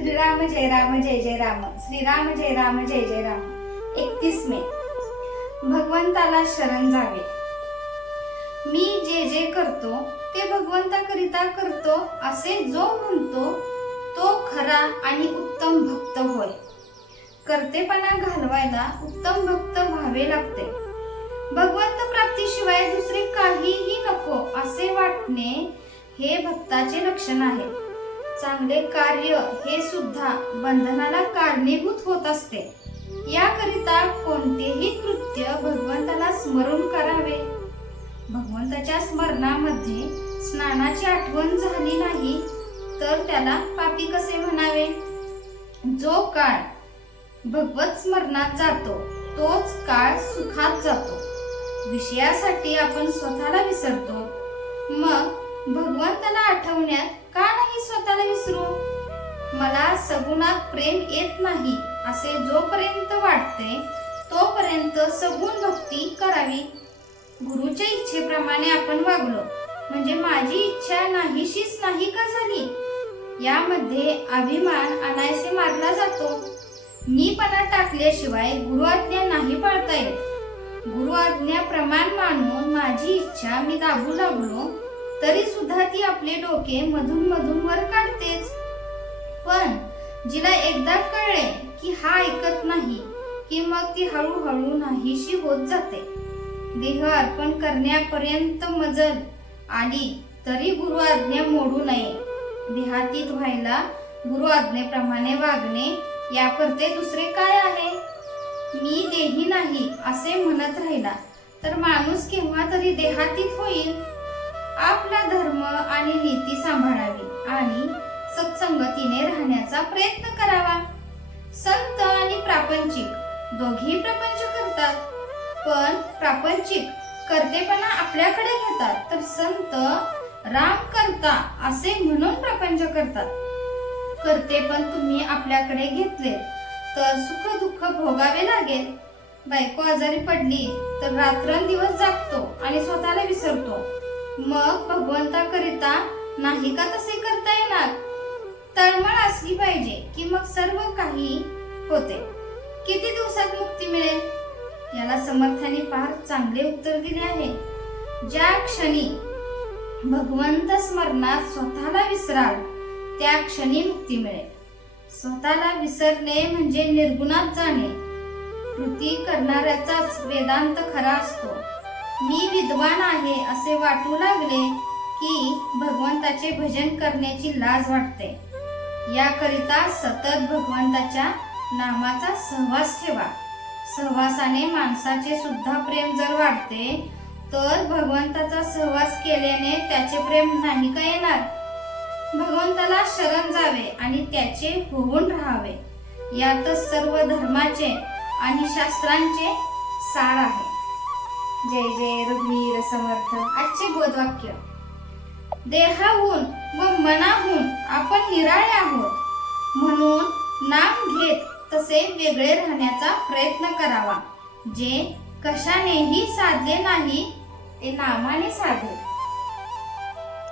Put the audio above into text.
श्रीराम जय राम जय जय राम. श्रीराम जय राम जय जय राम. एकतीस मे. भगवंताला शरण जावे. मी जे जे करतो ते भगवंताकरिता करतो असे जो म्हणतो तो खरा आणि उत्तम भक्त होय. करतेपणा घालवायला उत्तम भक्त व्हावे लागते. भगवंत प्राप्तीशिवाय दुसरे काहीही नको असे वाटणे हे भक्ताचे लक्षण आहे. चांगले कार्य हे सुद्धा बंधनाला कारणीभूत होत असते. याकरिता कोणतेही कृत्य भगवंताला स्मरून करावे. भगवंताच्या स्मरणामध्ये स्नानाची आठवण झाली नाही तर त्याला पापी कसे म्हणावे? जो काळ भगवत स्मरणात जातो तोच काळ सुखात जातो. विषयासाठी आपण स्वतःला विसरतो भगवंताला आठवण्यात का नाही स्वतःला विसरू? मला सगुणात प्रेम येत नाही असे जोपर्यंत वाटते तोपर्यंत सगुण भक्ती करावी. गुरुच्या इच्छेप्रमाणे आपण वागलो म्हणजे माझी इच्छा नाहीशीच नाही का झाली? यामध्ये अभिमान अनायसे मारला जातो. मीपणा टाकल्याशिवाय गुरु आज्ञा नाही पाळता येत. गुरु आज्ञा प्रमाण मानून माझी इच्छा मी दाबू लागलो तरी सुद्धा ती आपले डोके मधून मधून वर काढतेच. पण जिला एकदा कळले की हा ऐकत नाही की मग ती हळूहळू नाहीशी होत जाते. देह अर्पण करण्यापर्यंत मजल आली तरी गुरु आज्ञा मोडू नये. देहातीत व्हायला गुरु आज्ञेप्रमाणे वागणे याकरते दुसरे काय आहे? मी देही नाही असे म्हणत राहिला. तर माणूस केव्हा तरी देहातीत होईल? आपला धर्म आणि नीती सांभाळावी आणि सत्संगतीने राहण्याचा प्रयत्न करावा. संत आणि प्रापंचिक दोघेही प्रपंच करतात. पण प्रापंचिक करतेपणा आपल्याकडे घेतात तर संत राम करता असे म्हणून प्रपंच करतात. करते पण तुम्ही आपल्याकडे घेतले तर सुख दुःख भोगावे लागेल. बायको आजारी पडली तर रात्रंदिवस जागतो आणि स्वतःला विसरतो. मग भगवंताकरिता नाही का तसे करता येणार? तळमळ असली पाहिजे की मग सर्व काही होते. किती दिवसात मुक्ती मिळेल? याला समर्थाने फार चांगले उत्तर दिले आहे. ज्या क्षणी भगवंत स्मरणात स्वतःला विसराल त्या क्षणी मुक्ती मिळेल. स्वतःला विसरणे म्हणजे निर्गुणात जाणे. कृती करणाऱ्याचाच वेदांत खरा असतो. मी विद्वान आहे असे वाटू लागले की भगवंताचे भजन करण्याची लाज वाटते. याकरिता सतत भगवंताच्या नामाचा सहवास ठेवा. सहवासाने माणसाचे सुद्धा प्रेम जर वाढते तर भगवंताचा सहवास केल्याने त्याचे प्रेम नाही का येणार? भगवंताला शरण जावे आणि त्याचे होऊन राहावे. यातच सर्व धर्माचे आणि शास्त्रांचे सार आहे. जय जय रघुवीर समर्थ. आजचे बोधवाक्य. देहाहून व मनाहून आपण निराळे आहोत. म्हणून नाम घेत तसे वेगळे राहण्याचा प्रयत्न करावा. जे कशानेही साधले नाही ते नामाने साधे.